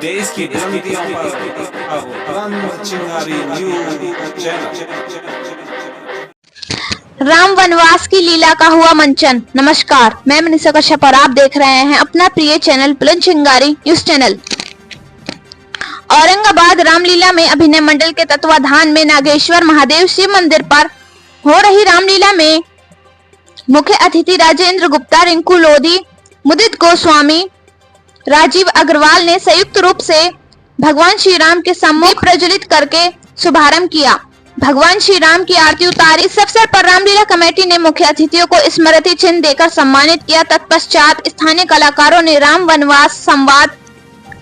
देश की बुलंदियों पर अब रंग चिंगारी न्यूज चैनल। राम वनवास की लीला का हुआ मंचन। नमस्कार, मैं मनीषा कश्यप और आप देख रहे हैं अपना प्रिय चैनल बुलंद चिंगारी न्यूज चैनल। औरंगाबाद रामलीला में अभिनय मंडल के तत्वाधान में नागेश्वर महादेव शिव मंदिर पर हो रही रामलीला में मुख्य अतिथि राजेंद्र गुप्ता, रिंकू लोधी, मुदित गोस्वामी, राजीव अग्रवाल ने संयुक्त रूप से भगवान श्री राम के सम्मुख प्रज्वलित करके शुभारंभ किया। भगवान श्री राम की आरती उतारी। इस अवसर पर रामलीला कमेटी ने मुख्य अतिथियों को स्मृति चिन्ह देकर सम्मानित किया। तत्पश्चात स्थानीय कलाकारों ने राम वनवास संवाद,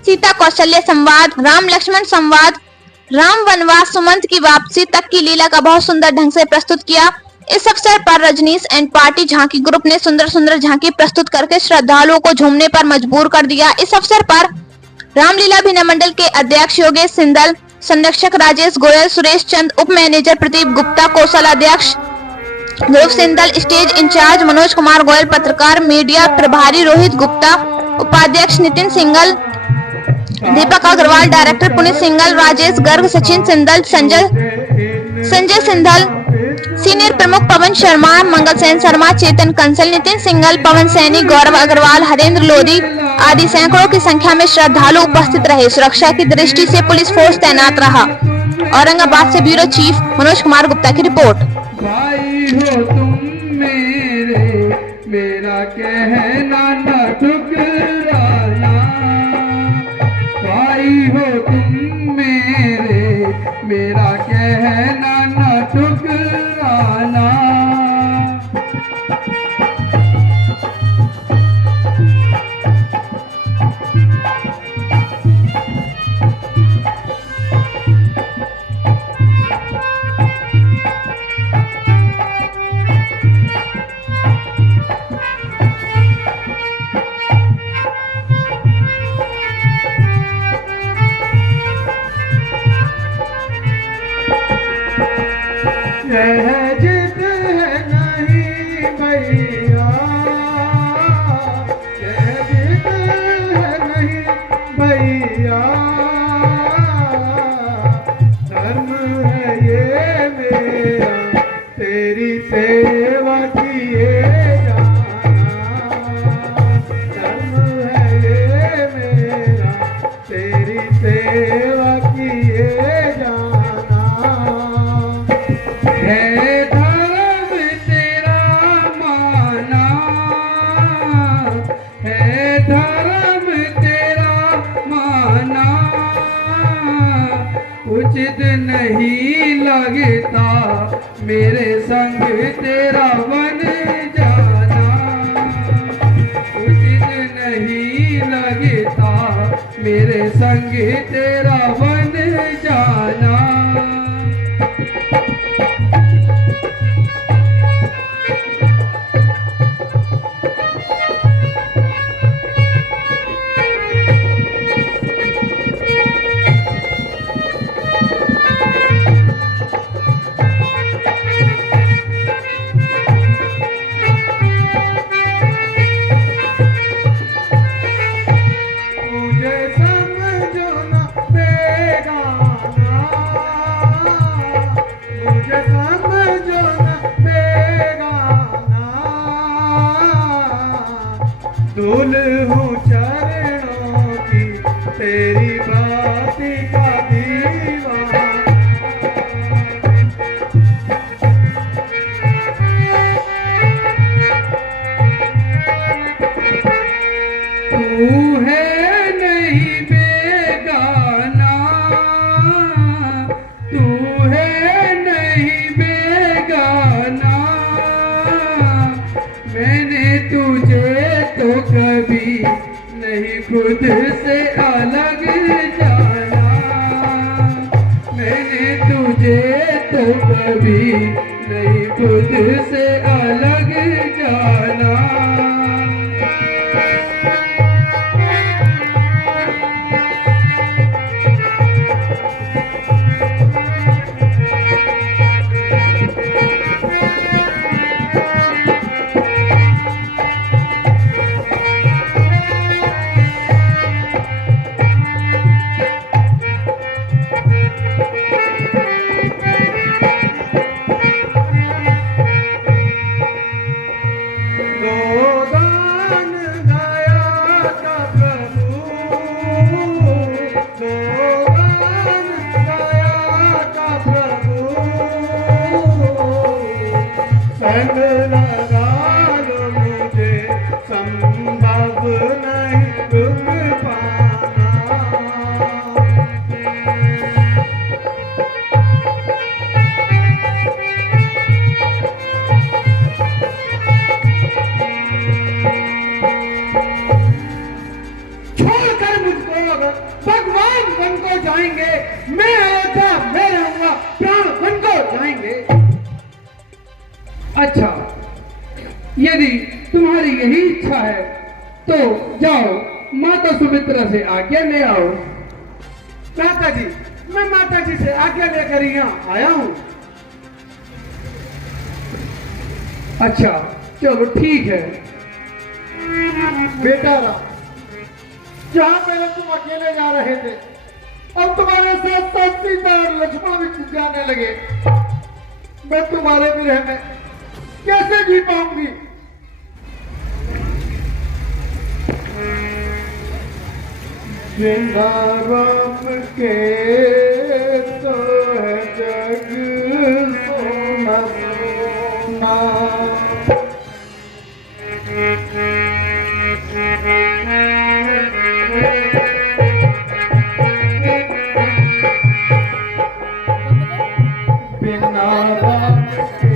सीता कौशल्य संवाद, राम लक्ष्मण संवाद, राम वनवास सुमंत की वापसी तक की लीला का बहुत सुंदर ढंग से प्रस्तुत किया। इस अवसर पर रजनीश एंड पार्टी झांकी ग्रुप ने सुंदर सुंदर झांकी प्रस्तुत करके श्रद्धालुओं को झूमने पर मजबूर कर दिया। इस अवसर पर रामलीला अभिनय मंडल के अध्यक्ष योगेश सिंदल, संरक्षक राजेश गोयल, सुरेश चंद, उप मैनेजर प्रदीप गुप्ता, कोषाध्यक्ष ध्रुव सिंदल, स्टेज इंचार्ज मनोज कुमार गोयल, पत्रकार मीडिया प्रभारी रोहित गुप्ता, उपाध्यक्ष नितिन सिंगल, दीपक अग्रवाल, डायरेक्टर पुनीत सिंगल, राजेश गर्ग, सचिन सिंदल, संजय सिंधल, सीनियर प्रमुख पवन शर्मा, मंगल सेन शर्मा, चेतन कंसल, नितिन सिंगल, पवन सैनी, गौरव अग्रवाल, हरेंद्र लोधी आदि सैकड़ों की संख्या में श्रद्धालु उपस्थित रहे। सुरक्षा की दृष्टि से पुलिस फोर्स तैनात रहा। औरंगाबाद से ब्यूरो चीफ मनोज कुमार गुप्ता की रिपोर्ट। भाई हो तुम मेरे, मेरा कहना न ठुकराना। भाई हो तुम मेरे, मेरा कहना न ठुकराना। यह जिद है नहीं भैया, यह जिद है नहीं भैया, धर्म है ये मेरा तेरी सेवा किए जाना। धर्म है ये मेरा तेरी सेवा किए जाना। है धर्म तेरा माना, है धर्म तेरा माना, उचित नहीं लगता मेरे संग तेरा बन जाना। उचित नहीं लगता मेरे संग तेरा बन जाना। धूल हूँ चरणों की तेरी बाती का दीवाना। तू है नहीं बेगाना, तू है नहीं बेगाना। मैंने तुझे तो कभी नहीं खुद से अलग जाना। मैंने तुझे तो कभी नहीं खुद से अलग जाना। लगा लो मुझे, संभव नहीं रुक पाना। छोड़कर मुझको अगर भगवान वन को जाएंगे, मैं अयोध्या में रहूंगा, प्राण वन को जाएंगे। अच्छा, यदि तुम्हारी यही इच्छा है तो जाओ, माता सुमित्रा से आज्ञा ले आओ। माता जी, मैं माता जी से आज्ञा लेकर यहाँ आया हूँ। अच्छा, चलो ठीक है। बेटा राम, जहाँ पहले तुम अकेले जा रहे थे, अब तुम्हारे साथ साथ सीता और लक्ष्मण भी जाने लगे। मैं तुम्हारे विरह में कैसे जी पाऊंगी? बिना राम के तो है जग सोना सोना। बिना राम के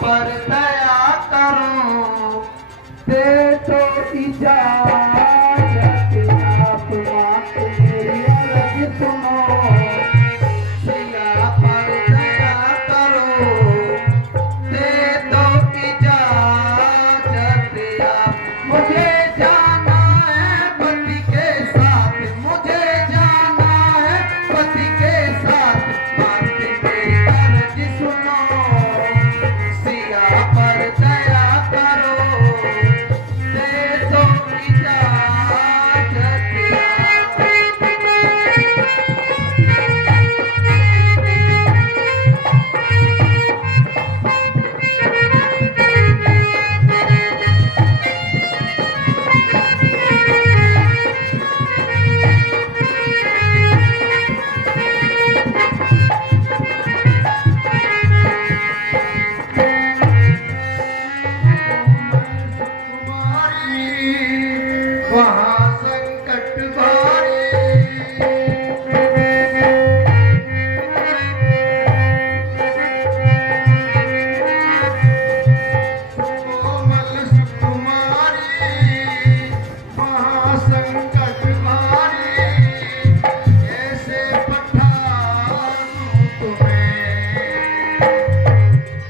पर दया करो, दे तो इजाजत, आत्मा मेरी अर्ज सुनो। सिया पर दया करो, दे तो इजाजत, मुझे जाना है पति के साथ, मुझे जाना है पति के साथ, बात मेरी अर्ज सुनो। सिया पर दया करो, दे तो इजाजत। वहाँ संकट भारी, कोमल सुकुमारी, वहाँ संकट भारी, कैसे पठाऊं तुम्हें,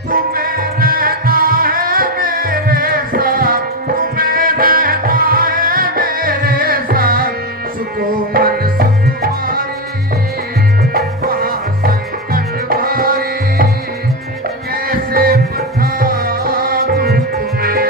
तुम्हें रहना है मेरे साथ, तुम्हें रहना है मेरे साथ। सुकोमल सुकुमारी, वहाँ संकट भारी, कैसे पठाऊं तुम्हें।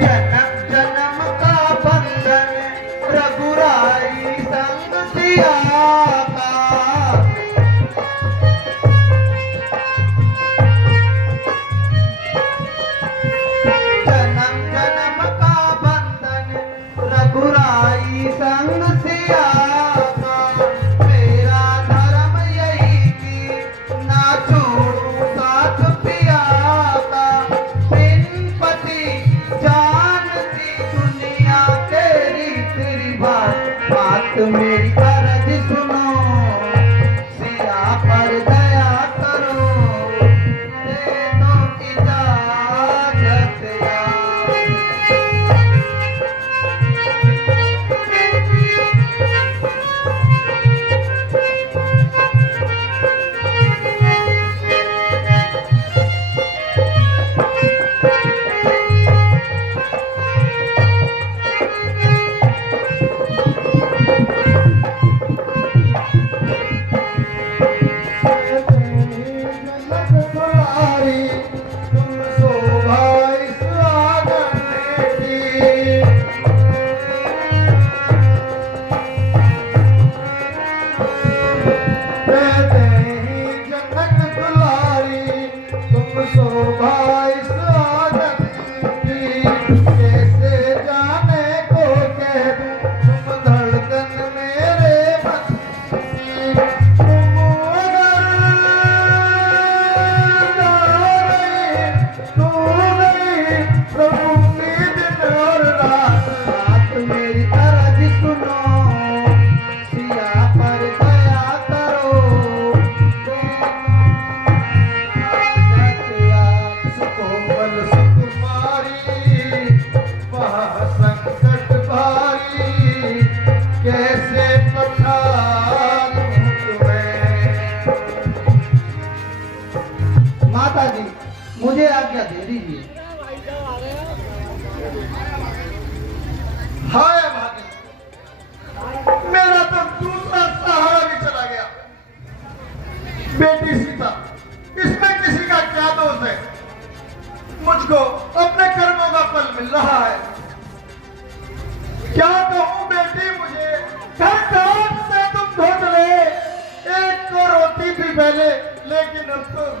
जन्म जन्म का बंधन रघुराई संग सिया का, जन्म जन्म का बंधन रघुराई संग सिया का। मेरा धर्म यही कि ना छोड़ूं साथ पिया का। बिन पति जानती दुनिया तेरी तेरी बात, बात मेरी अर्ज सुनो। सिया पर दया करो, दे दो इजाजत यार।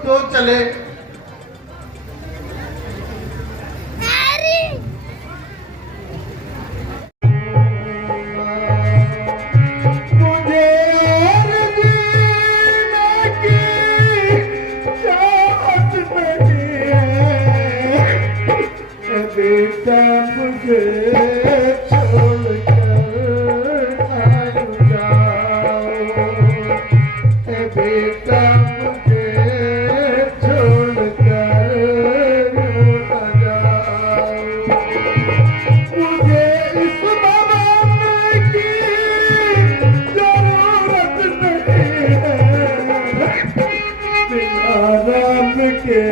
तो चले। बेटा मुझे छोड़ कर ना जाओ, बेटा मुझे छोड़ कर ना जाओ, मुझे इस भवन की जरूरत नहीं है, बिना राम के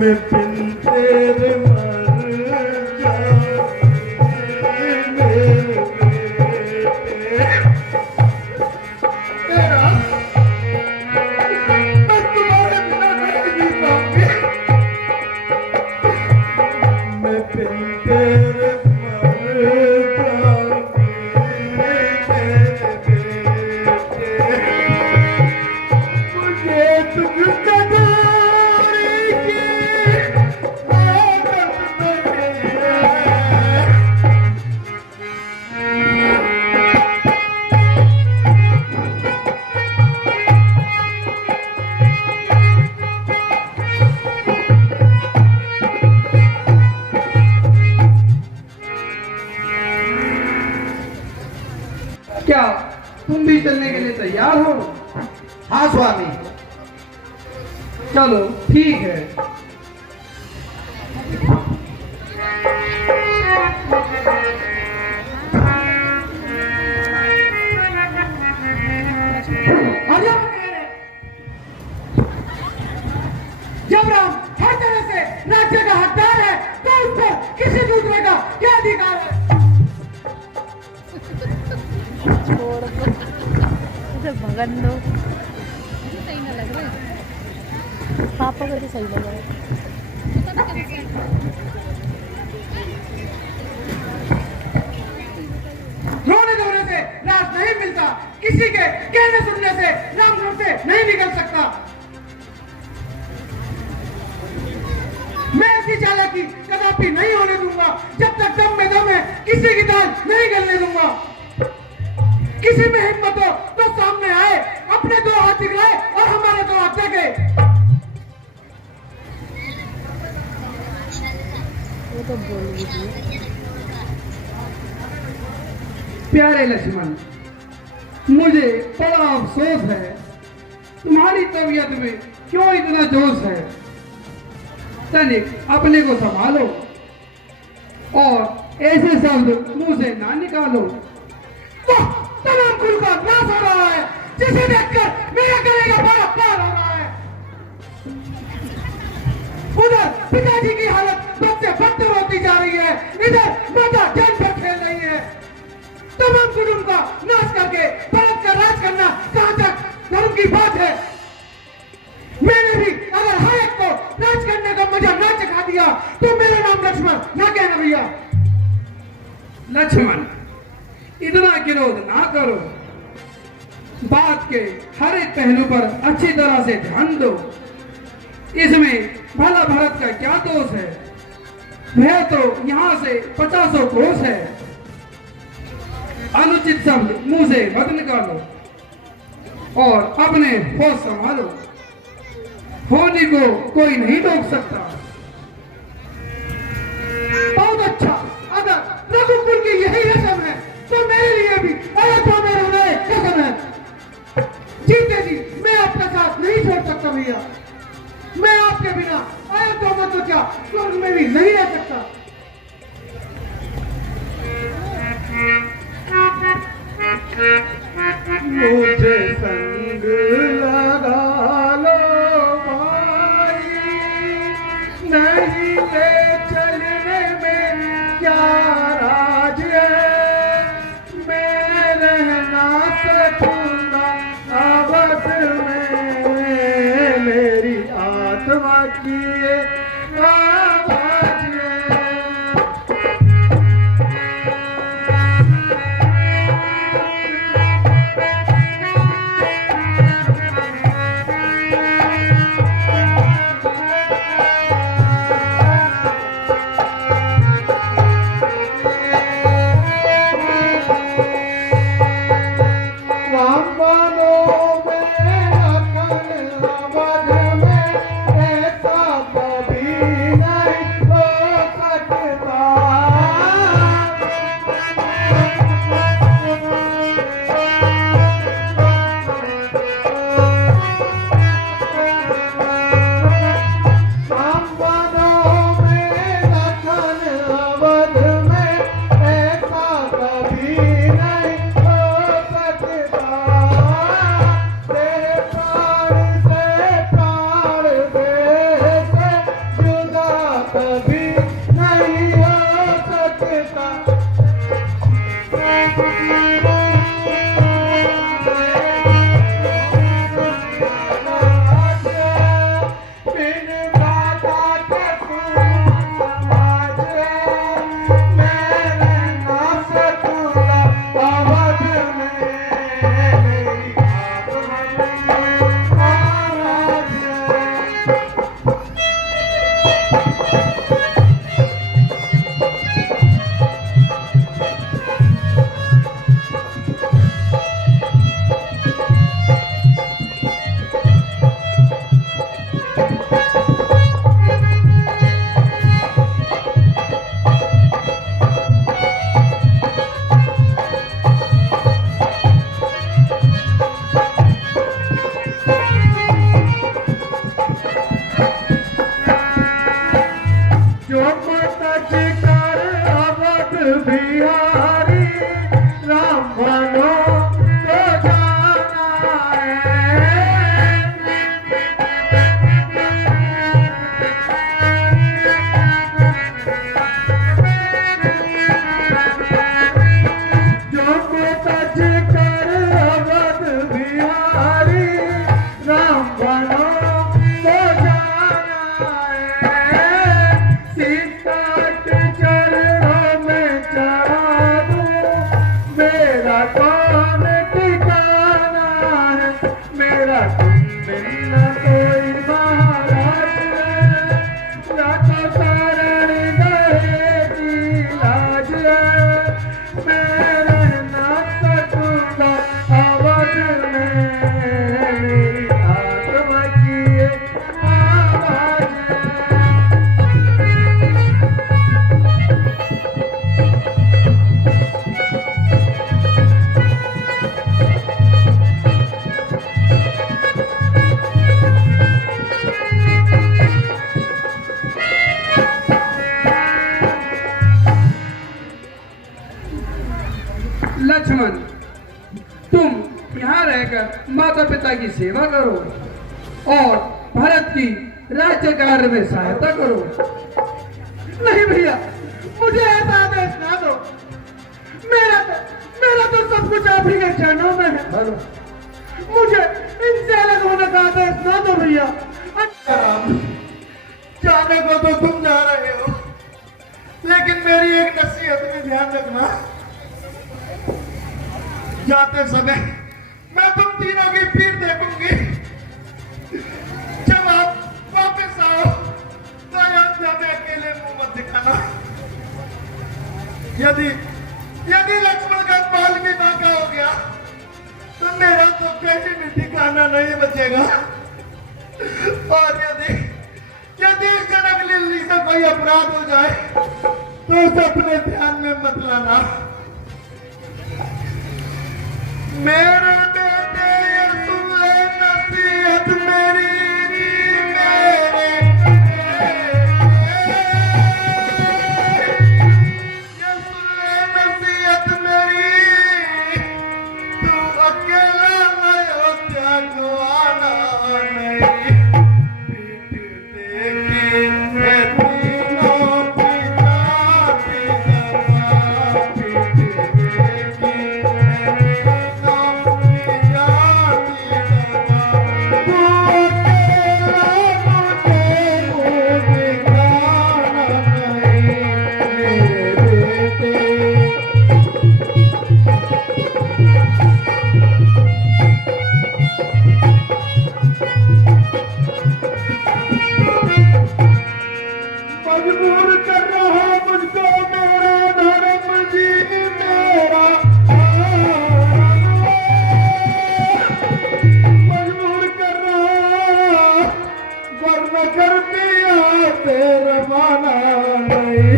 मैं बिन तेरे मर जाऊंगी मेरे बेटे। तेरा मैं तुम्हारे बिना नहीं जी पाऊंगी। मैं बिन तेरे मर जाऊंगी मेरे बेटे। मुझे तुझसे क्या तुम भी चलने के लिए तैयार हो? हाँ स्वामी। चलो ठीक है। जब राम हर तरह से राज्य का हकदार है तो उस पर किसी दूसरे का क्या अधिकार है? छोड़ दो, इसे भगन दो। सही ना लग रहा है, पापा को तो सही लग रहा है। रोने धोने से राज नहीं मिलता, किसी के कहने सुनने से राम घर से नहीं निकल सकता। मैं ऐसी चालाकी कदापि नहीं होने दूंगा, जब तक दम में दम है किसी की दाल नहीं गलने दूंगा। किसी में हिम्मत हो तो सामने आए, अपने दो हाथ दिखलाए और हमारे दो हाथ देखे। वो तो बोल रही थी। प्यारे लक्ष्मण, मुझे बड़ा अफसोस है, तुम्हारी तबीयत में क्यों इतना जोश है? तनिक अपने को संभालो और ऐसे शब्द मुंह से ना निकालो। वाह, तमाम कुल का नाश हो रहा है, जिसे देखकर मेरा गले का पारा पार हो रहा है। उधर पिताजी की हालत बद से बदतर होती जा रही है, इधर माता जान पर खेल रही है। तमाम कुटुंब का नाश करके भारत का राज करना कहां तक धर्म की बात है? मैंने भी अगर हर एक को राज करने का मजा ना चखा दिया तो मेरा नाम लक्ष्मण ना कहना भैया। लक्ष्मण, इतना क्रोध ना करो, बात के हर एक पहलू पर अच्छी तरह से ध्यान दो। इसमें भला भरत का क्या दोष है? वह तो यहाँ से 50 कोस है। अनुचित शब्द मुंह से मत निकालो और अपने होश संभालो, होने को कोई नहीं रोक सकता। बहुत अच्छा, अगर रघुकुल की यही रस्म है तो मेरे लिए भी अयोध्या में रहना एक कसम है। जीते जी मैं आपका साथ नहीं छोड़ सकता भैया। मैं आपके बिना अयोध्या में तो क्या स्वर्ग में भी नहीं रह सकता। मुझे संग लगा लो भाई, नहीं ले चलने में क्या राज है। मैं रह ना सकूंगा अवध में, मेरी आत्मा की आवाज है। Baba बिन कोई महाराज ना तो कारण गए की लाज मैं रहना सकूंगा आवाज में मेरी आत्मा की आवाज लक्ष्मण, तुम यहाँ रहकर माता पिता की सेवा करो और भरत की राज्य कार्य में सहायता करो। नहीं भैया, मुझे ऐसा आदेश ना दो। मेरा तो सब कुछ आप ही के चरणों में है। मुझे इनसे अलग होने का आदेश ना दो भैया। जाने को तो तुम जा रहे हो, लेकिन मेरी एक नसीहत में ध्यान रखना। जाते समय मैं तुम तीनों की पीठ देखूंगी। जब आप वापस आओ तो अयोध्या में अकेले मुंह मत दिखाना। यदि लक्ष्मण का बाल भी बांका हो गया तो मेरा तो कहीं भी ठिकाना नहीं बचेगा। और यदि जनक लिल्ली से कोई अपराध हो जाए तो उसे अपने ध्यान में मत लाना। मेरे बेटे ये सुन ले नसीहत मेरी मेरे ये सुन ले नसीहत मेरी, तू अकेला अयोध्या को आना नहीं। पीठ देखी है तीनों पिता पिता पीठ देखी मजबूर कर रहा मुझको मेरा धर्म जी मेरा मजबूर कर रहा, वरना कर दिया तेरा माना नहीं।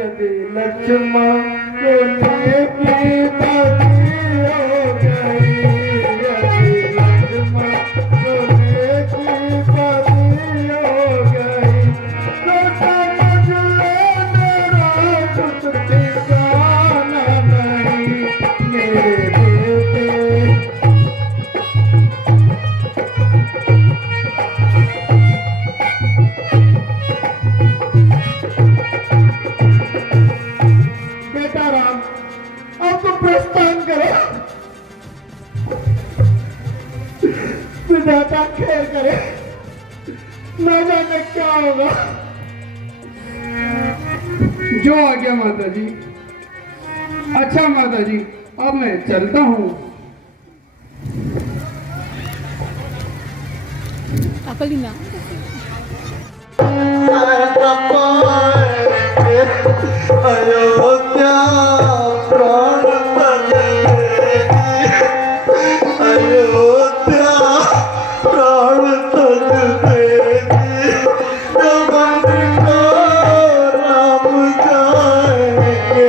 यदि लक्ष्मण को लेकी बदी हो गई, यदि लक्ष्मण को लेकी बदी हो गई तो समझ लेना कुछ ठिकाना नहीं मेरे बेटे। बेटा राम, अब तुम प्रस्थान करो। विधाता खेल करे, न जाने क्या होगा। जो आ गया माता जी। अच्छा माता जी, अब मैं चलता हूँ। अकलीना अयोध्या प्राण अयोध्या प्राण राम जाएंगे।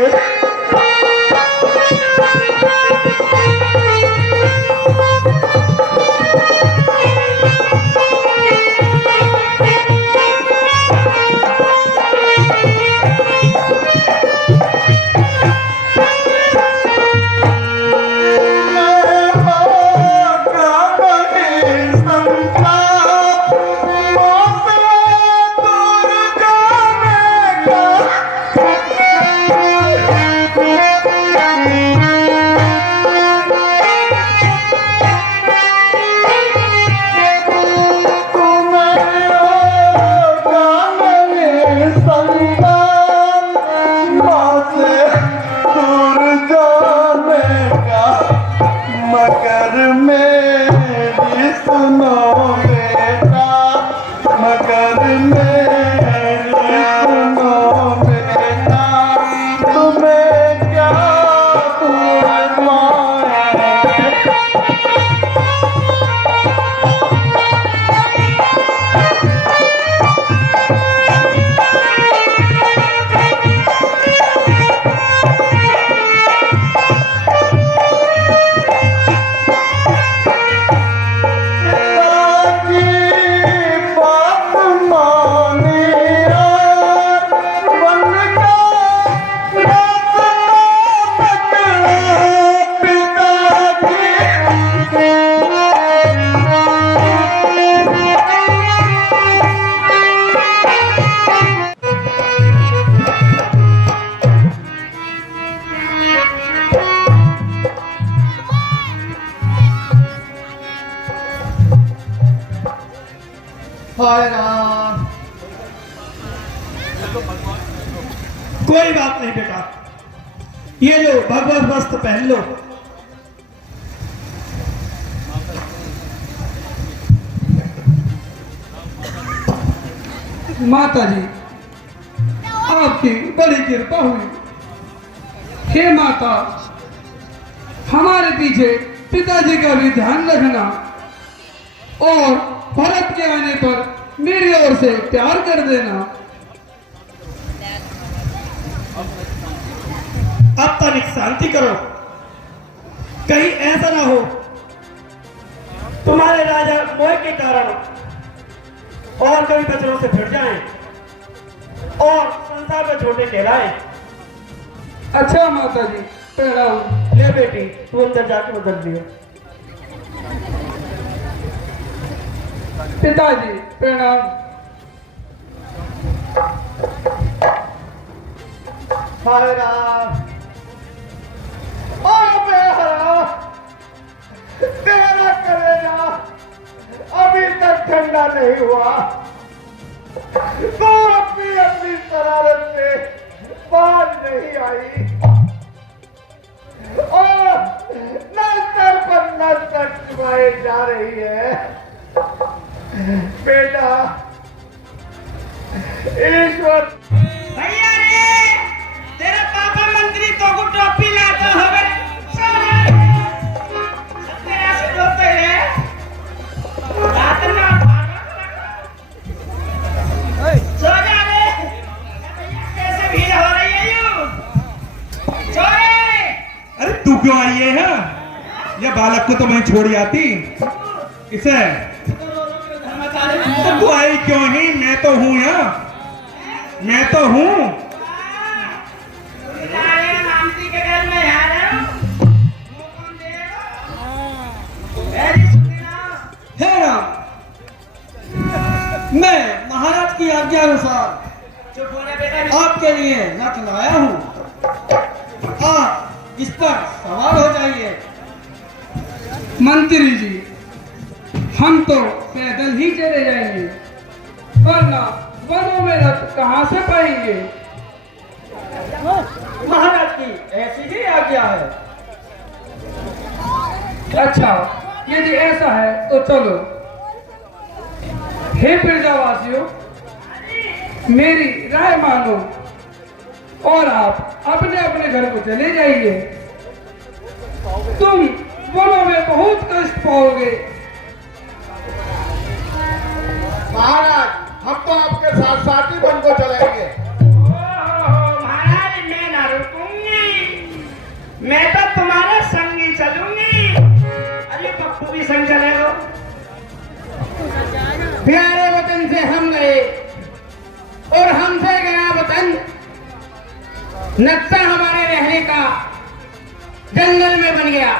सुनो बेटा मगर मेरी सुनो बेटा तुम्हें क्या फरमाए हाय राम। कोई बात नहीं बेटा, ये लो भगवत वस्त्र पहन लो। माता जी आपकी बड़ी कृपा हुई। हे माता, हमारे पीछे पिताजी का भी ध्यान रखना और भरत के आने पर मेरी ओर से प्यार कर देना। अब तनिक शांति करो, कहीं ऐसा ना हो तुम्हारे राजा मोह के कारण और कभी बचनों से भिड़ जाएं और संसार में छोटे कहलाएं। अच्छा माता जी प्रणाम। ले बेटी तू अंदर जाके बदल दियो। पिताजी प्रणाम। हाय राम। तेरा कलेजा अभी तक ठंडा नहीं हुआ, तो अपनी शरारत से बाज नहीं आई और नस्तर पर नस्तर चुराए जा रही है। बेटा ईश्वर भैया रे, तेरे पापा मंत्री तो को टोपी लाता हवे तेरे से रोते हैं रात में सो जा रे। कैसे भीड़ हो रही है यूं चोरे। अरे तू क्यों आई है? ये बालक को तो मैं छोड़ी आती इसे। तो तू आई क्यों नहीं? मैं तो हूँ यहाँ, मैं तो हूँ। मामती के घर में आ रहे हो। हे राम, मैं महाराज की आज्ञा अनुसार चुप होने बेटा। आपके लिए रथ लाया हूँ, आप इस पर सवार हो जाइए। मंत्री जी, हम तो पैदल ही चले जाएंगे, वरना वनों में रथ कहाँ से पाएंगे? महाराज की ऐसी ही आज्ञा है। अच्छा, यदि ऐसा है तो चलो। हे प्रजावासियों, मेरी राय मानो और आप अपने अपने घर को चले जाइए। तुम वनों में बहुत कष्ट पाओगे। महाराज, हम तो आपके साथ साथ ही वन को चलेंगे। महाराज मैं ना रुकूंगी, मैं तो तुम्हारे संग ही चलूंगी। अरे पप्पू भी संग चलेगा। प्यारे वतन से हम गए और हमसे गया वतन। नक्शा हमारे रहने का जंगल में बन गया।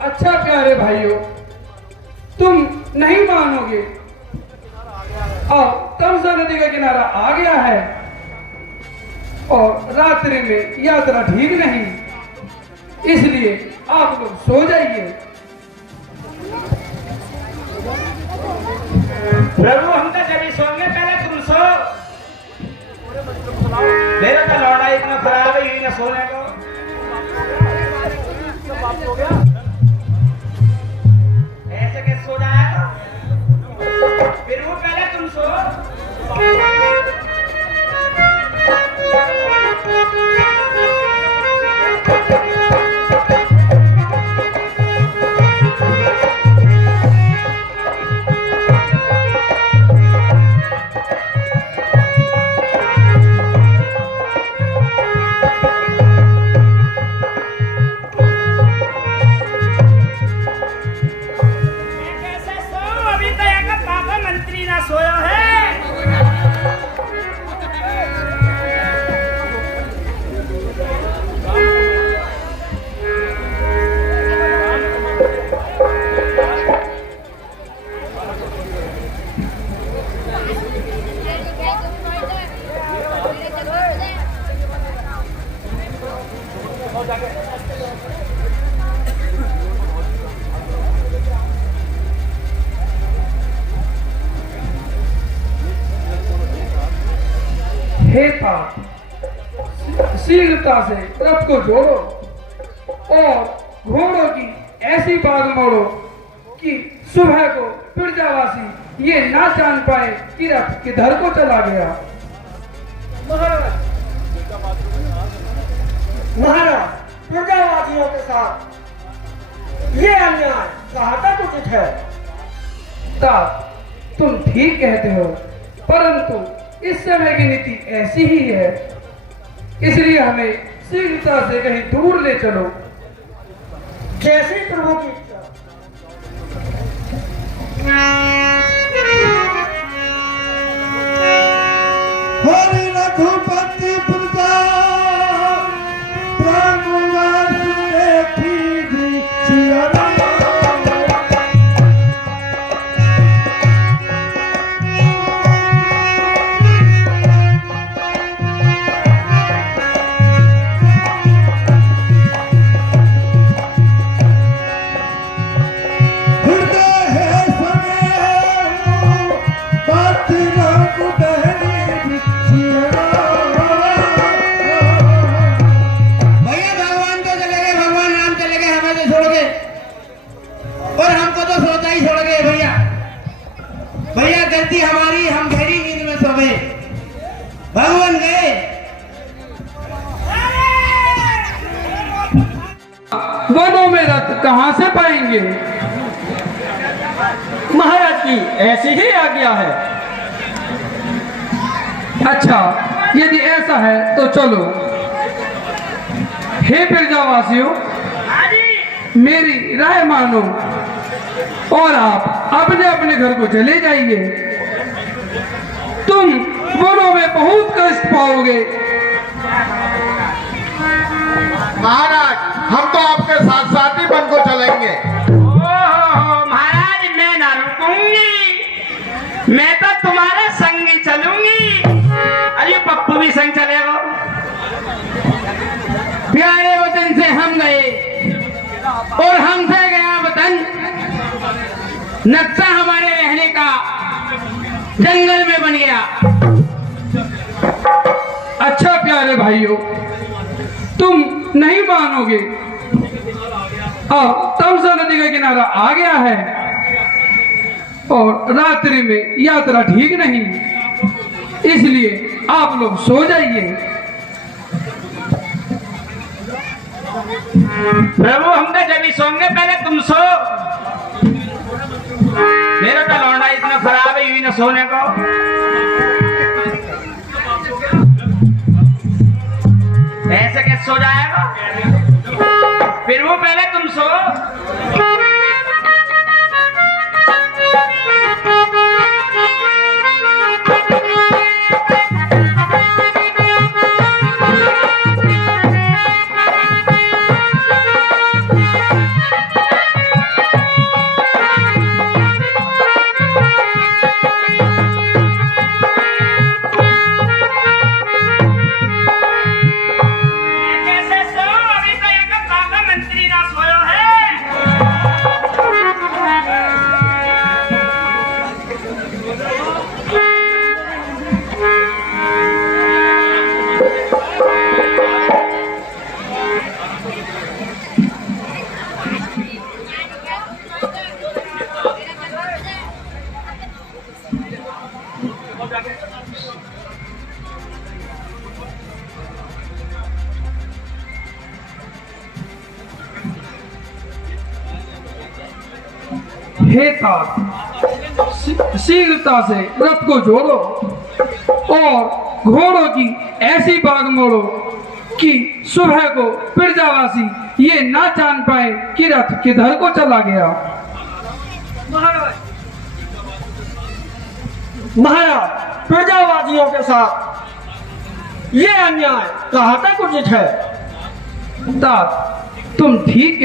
अच्छा प्यारे भाइयों, तुम नहीं मानोगे, अब तमसा नदी का किनारा आ गया है और रात्रि में यात्रा ठीक नहीं, इसलिए आप लोग सो जाइए। प्रभु हम तो जब सोंगे, पहले तुम सो। मेरा तो लौड़ा इतना खराब है, यही ना सोने को। हे तात, शीघ्रता से रथ को जोड़ो और घोड़ों की ऐसी बाग मोड़ो कि सुबह को प्रजावासी ये ना जान पाए कि रथ किधर को चला गया। महाराज, प्रजावासियों के साथ ये अन्याय कहाँ तक उचित है? तात, तुम ठीक कहते हो, परंतु इस समय की नीति ऐसी ही है, इसलिए हमें शीघ्रता से कहीं दूर ले चलो। जैसे प्रभु की इच्छा। हरि रघुपति प्रजा ब्रह्मवास देखी सिया राम। भैया गलती हमारी, हम गहरी नींद में सो गए, भगवान गए। वनों में रथ कहाँ से पाएंगे? महाराज की ऐसी ही आज्ञा है। अच्छा, यदि ऐसा है तो चलो। हे प्रजावासियों, मेरी राय मानो और आप अपने अपने घर को चले जाइए। तुम वनों में बहुत कष्ट पाओगे। महाराज, हम तो आपके साथ साथ ही वन को चलेंगे। महाराज, मैं ना रुकूंगी, मैं तो तुम्हारे संग ही चलूंगी। अरे पप्पू भी संग चलेगा। प्यारे वतन से हम गए और हमसे गया वतन। नक्शा हमारे रहने का जंगल में बन गया। अच्छा प्यारे भाइयों, तुम नहीं मानोगे, अब तमसा नदी का किनारा आ गया है और रात्रि में यात्रा ठीक नहीं, इसलिए आप लोग सो जाइए। प्रभु, हम तो जब ही सोंगे, पहले तुम सो। मेरा तो लौंडा इतना खराब है, यूं न सोने को। ऐसे कैसे सो जाएगा? फिर वो पहले तुम सो। हे तात, शीघ्रता से रथ को जोड़ो और घोड़ों की ऐसी बाग मोड़ो कि सुबह को प्रजावासी ये ना जान पाए कि रथ किधर को चला गया। महाराज, प्रजावासियों के साथ ये अन्याय कहाँ तक उचित है? तात, तुम ठीक है।